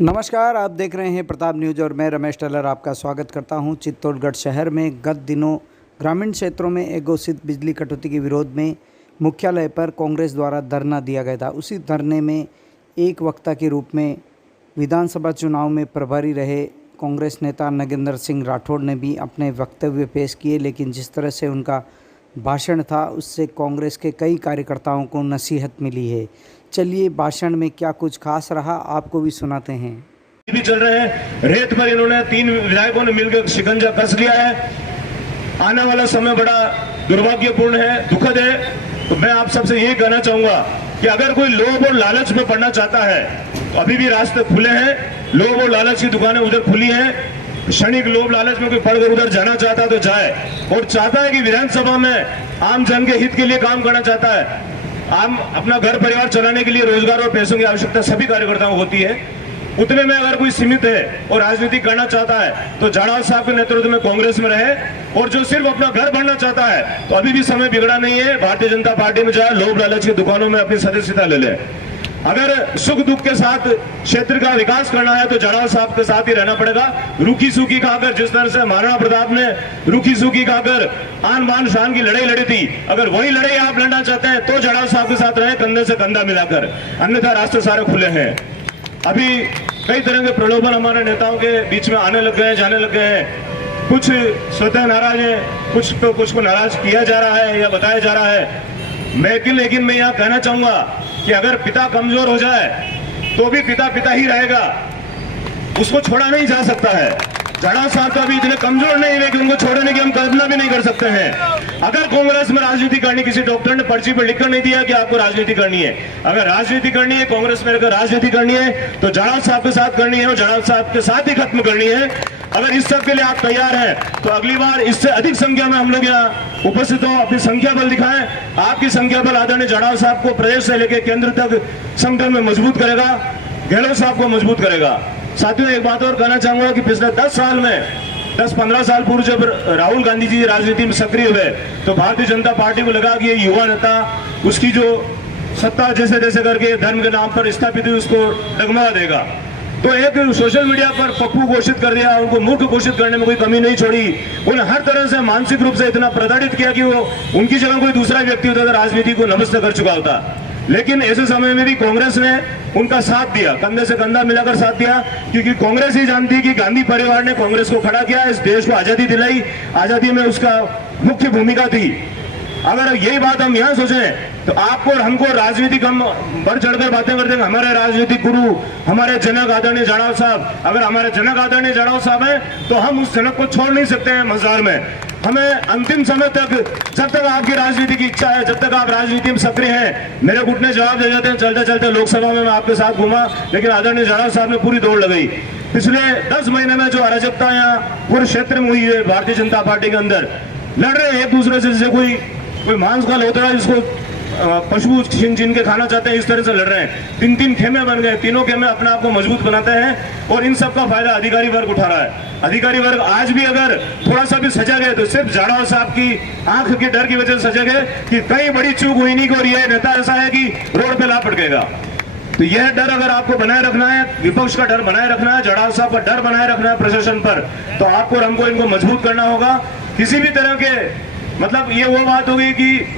नमस्कार, आप देख रहे हैं प्रताप न्यूज़ और मैं रमेश टेलर आपका स्वागत करता हूं। चित्तौड़गढ़ शहर में गत दिनों ग्रामीण क्षेत्रों में घोषित बिजली कटौती के विरोध में मुख्यालय पर कांग्रेस द्वारा धरना दिया गया था। उसी धरने में एक वक्ता के रूप में विधानसभा चुनाव में प्रभारी रहे कांग्रेस नेता नागेंद्र सिंह राठौड़ ने भी अपने वक्तव्य पेश किए, लेकिन जिस तरह से उनका भाषण था उससे कांग्रेस के कई कार्यकर्ताओं को नसीहत मिली है। चलिए भाषण में क्या कुछ खास रहा आपको भी सुनाते हैं। भी चल रहे हैं, रेत पर इन्होंने 3 विधायकों ने मिलकर शिकंजा कस लिया है। आने वाला समय बड़ा दुर्भाग्यपूर्ण है, दुखद है। तो मैं आप सबसे यही कहना चाहूंगा कि अगर कोई लोभ और लालच में पड़ना चाहता है तो अभी भी रास्ते खुले हैं। लोभ और लालच की दुकानें उधर खुली हैं। क्षणिक लोभ लालच में कोई पढ़कर उधर जाना चाहता है तो जाए, और चाहता है कि विधानसभा में आम जन के हित के लिए काम करना चाहता है, आम अपना घर परिवार चलाने के लिए रोजगार और पैसों की आवश्यकता सभी कार्यकर्ताओं को होती है। उतने में अगर कोई सीमित है और राजनीति करना चाहता है तो जाड़ाव साहब के नेतृत्व में कांग्रेस में रहे, और जो सिर्फ अपना घर बनना चाहता है तो अभी भी समय बिगड़ा नहीं है, भारतीय जनता पार्टी में जाए, लोभ लालच की दुकानों में अपनी सदस्यता ले ले। अगर सुख दुख के साथ क्षेत्र का विकास करना है तो जाड़ाव साहब के साथ ही रहना पड़ेगा। रूखी सूखी खाकर, जिस तरह से महाराणा प्रताप ने रूखी सूखी खाकर आन बान शान की लड़ाई लड़ी थी, अगर वही लड़ाई आप लड़ना चाहते हैं तो जाड़ाव साहब के साथ रहे, कंधे से कंधा मिलाकर, अन्यथा रास्ते सारे खुले हैं। अभी कई तरह के प्रलोभन हमारे नेताओं के बीच में आने लग गए हैं, जाने लग गए हैं। कुछ स्वतः नाराज है, कुछ को नाराज किया जा रहा है या बताया जा रहा है। लेकिन मैं यहाँ कहना चाहूंगा कि अगर पिता कमजोर हो जाए तो भी पिता पिता ही रहेगा, उसको छोड़ा नहीं जा सकता है। जाड़ाव साहब तो अभी इतने कमजोर नहीं है कि उनको छोड़ने की हम कल्पना भी नहीं कर सकते हैं। अगर कांग्रेस में राजनीति करनी, किसी डॉक्टर ने पर्ची पर लिखकर नहीं दिया कि आपको राजनीति करनी है, अगर राजनीति करनी है कांग्रेस में अगर राजनीति करनी है तो जाड़ाव साहब के साथ करनी है और जाड़ाव साहब के साथ ही खत्म करनी है। अगर इस सब के लिए आप तैयार हैं तो अगली बार इससे अधिक संख्या में हम लोग यहाँ उपस्थित हो, अपनी संख्या बल दिखाएं। आपकी संख्या बल आदरणीय जाड़ाव साहब को प्रदेश से लेकर केंद्र तक संगठन में मजबूत करेगा, गहलोत साहब को मजबूत करेगा। साथियों, एक बात और कहना चाहूंगा कि पिछले 10 साल में 10-15 साल पूर्व जब राहुल गांधी जी राजनीति में सक्रिय हुए तो भारतीय जनता पार्टी को लगा कि ये युवा नेता उसकी जो सत्ता जैसे जैसे करके धर्म के नाम पर स्थापित हुई उसको डगमगा देगा, तो एक सोशल मीडिया पर पप्पू घोषित कर दिया, उनको मूर्ख घोषित करने में कोई कमी नहीं छोड़ी। उन्हें हर तरह से मानसिक रूप से इतना प्रताड़ित किया कि वो उनकी जगह कोई दूसरा व्यक्ति होता तो राजनीति को नमस्त कर चुका होता। लेकिन ऐसे समय में भी कांग्रेस ने उनका साथ दिया, कंधे से कंधा मिलाकर साथ दिया, क्योंकि कांग्रेस ही जानती है कि गांधी परिवार ने कांग्रेस को खड़ा किया, इस देश को आजादी दिलाई, आजादी में उसका मुख्य भूमिका थी। अगर यही बात हम यहाँ सोचें तो आपको और हमको राजनीतिक हम बढ़ चढ़कर बातें करते हैं। हमारे राजनीतिक गुरु, हमारे जनक आदरणीय जाड़ाव साहब, अगर हमारे जनक आदरणीय जाड़ाव साहब हैं तो हम उस जनक को छोड़ नहीं सकते हैं मजार में। हमें अंतिम समय तक, जब तक आपकी राजनीति की इच्छा है, जब तक आप राजनीति में सक्रिय हैं, मेरे घुटने जवाब दे जाते हैं। चलते चलते लोकसभा में मैं आपके साथ घूमा, लेकिन आदरणीय जाड़ाव साहब ने पूरी दौड़ लगाई। पिछले 10 महीने में जो अराजकता यहाँ पूरे क्षेत्र में हुई है भारतीय जनता पार्टी के अंदर, लड़ रहे हैं एक दूसरे से, जैसे कोई मांस का लोथड़ा जिसको पशु छीन के खाना चाहते हैं, इस तरह से लड़ रहे हैं। 3-3 खेमे बन गए, तीनों खेमे अपने आप को मजबूत बनाते हैं, और इन सब का फायदा अधिकारी वर्ग उठा रहा है। अधिकारी वर्ग आज भी अगर थोड़ा सा भी सजग है तो सिर्फ जाड़ाव साहब की आंख के डर की वजह से सजग है कि कहीं बड़ी चूक हुई नहीं और यह नेता ऐसा है कि रोड पे ला पटकेगा। तो यह डर अगर आपको बनाए रखना है, विपक्ष का डर बनाए रखना है, जाड़ाव साहब का डर बनाए रखना है प्रशासन पर, तो आपको और हमको इनको मजबूत करना होगा। किसी भी तरह के मतलब ये वो बात हो गई कि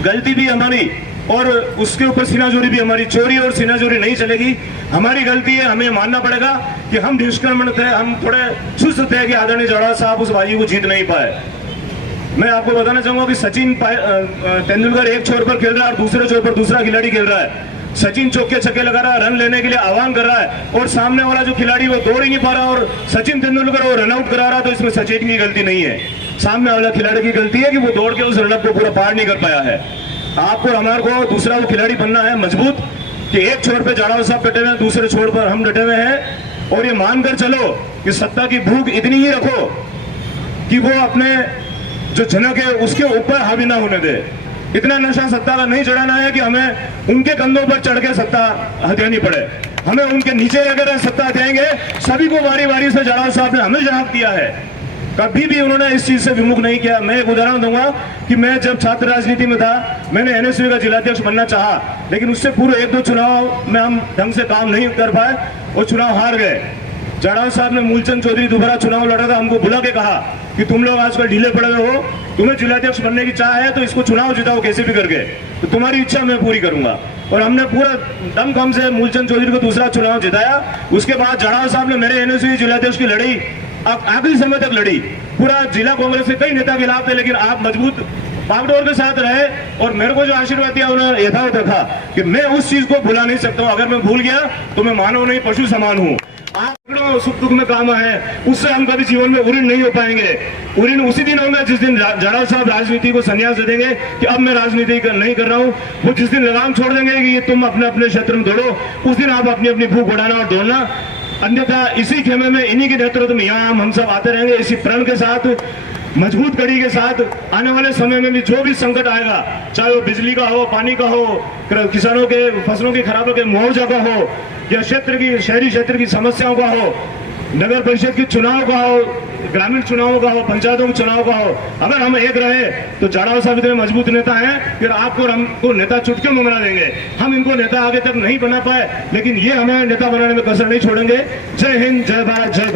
गलती भी हमारी और उसके ऊपर सीनाजोरी भी हमारी, चोरी और सीनाजोरी नहीं चलेगी। हमारी गलती है, हमें मानना पड़ेगा कि हम निष्क्रमण थे, हम थोड़े सुस्त थे कि आदरणीय जाड़ाव साहब उस बाजी को जीत नहीं पाए। मैं आपको बताना चाहूंगा कि सचिन तेंदुलकर एक छोर पर खेल रहा है और दूसरे छोर पर दूसरा खिलाड़ी खेल रहा है। सचिन चौके छक्के लगा रहा है, रन लेने के लिए आह्वान कर रहा है, और सामने वाला जो खिलाड़ी वो दौड़ ही नहीं पा रहा, और सचिन तेंदुलकर वो रन आउट करा रहा, तो इसमें सचिन की गलती नहीं है, सामने वाला खिलाड़ी की गलती है कि वो दौड़ के उस रनअप को पूरा पार नहीं कर पाया है। आपको और हमारे को दूसरा वो खिलाड़ी बनना है मजबूत कि एक छोर पे जाड़ाव साहब डटे हुए हैं, दूसरे छोर पर हम डटे हुए हैं, और ये मानकर चलो कि सत्ता की भूख इतनी ही रखो कि वो अपने जो जनक है उसके ऊपर हावी ना होने दे। इतना नशा सत्ता का नहीं चढ़ाना है कि हमें उनके कंधों पर चढ़ के सत्ता हथियानी पड़े, हमें उनके नीचे अगर सत्ता हथियाएंगे। सभी को बारी बारी से जाड़ाव साहब ने हमें जवाब दिया है, कभी भी उन्होंने इस चीज से विमुख नहीं किया। मैं एक उदाहरण दूंगा कि मैं जब छात्र राजनीति में था, मैंने एनएसयू का जिलाध्यक्ष बनना चाहा, लेकिन उससे पूर्व 1-2 चुनाव में हम ढंग से काम नहीं कर पाए। वो चुनाव हार गए। जाड़ाव साहब ने मूलचंद चौधरी दोबारा चुनाव लड़ा था, हमको बुला के कहा कि तुम लोग आजकल ढीले पड़े हुए हो, तुम्हें जिलाध्यक्ष बनने की चाह है तो इसको चुनाव जिताओ कैसे भी करके, तो तुम्हारी इच्छा मैं पूरी करूंगा। और हमने पूरा दमखम से मूलचंद चौधरी को दूसरा चुनाव जिताया। उसके बाद जाड़ाव साहब ने मेरे एनएसयू जिलाध्यक्ष की लड़ाई आखिरी समय तक लड़ी। पूरा जिला कांग्रेस के कई नेता खिलाफ थे, लेकिन आप मजबूत बागडोर के साथ रहे और मेरे को जो आशीर्वाद दिया उन्होंने यथावत रखा कि मैं उस चीज को भुला नहीं सकता हूं। अगर मैं भूल गया तो मैं मानव नहीं पशु समान हूं। आप सुख दुख में काम है, उससे हम कभी जीवन में उऋण नहीं हो पाएंगे। उऋण उसी दिन होगा जिस दिन जाड़ाव साहब राजनीति को संन्यास दे देंगे कि अब मैं राजनीति नहीं कर रहा हूं। वो जिस दिन लगाम छोड़ देंगे कि तुम अपने अपने क्षेत्र में दौड़ो, उस दिन आप अपनी अपनी भूख बढ़ाना और दौड़ना। अन्यथा इसी खेमे में इन्हीं के नेतृत्व में यहाँ हम सब आते रहेंगे, इसी प्रण के साथ, मजबूत कड़ी के साथ। आने वाले समय में भी जो भी संकट आएगा, चाहे वो बिजली का हो, पानी का हो, किसानों के फसलों की खराबों के मुआवजा का हो, या क्षेत्र की शहरी क्षेत्र की समस्याओं का हो, नगर परिषद के चुनाव का हो, ग्रामीण चुनावों का हो, पंचायतों के चुनाव का हो, अगर हम एक रहे तो जाड़ाव साहब इतने मजबूत नेता हैं, फिर आपको हमको नेता चुटकियों में बना देंगे। हम इनको नेता आगे तक नहीं बना पाए, लेकिन ये हमें नेता बनाने में कसर नहीं छोड़ेंगे। जय हिंद, जय भारत, जय।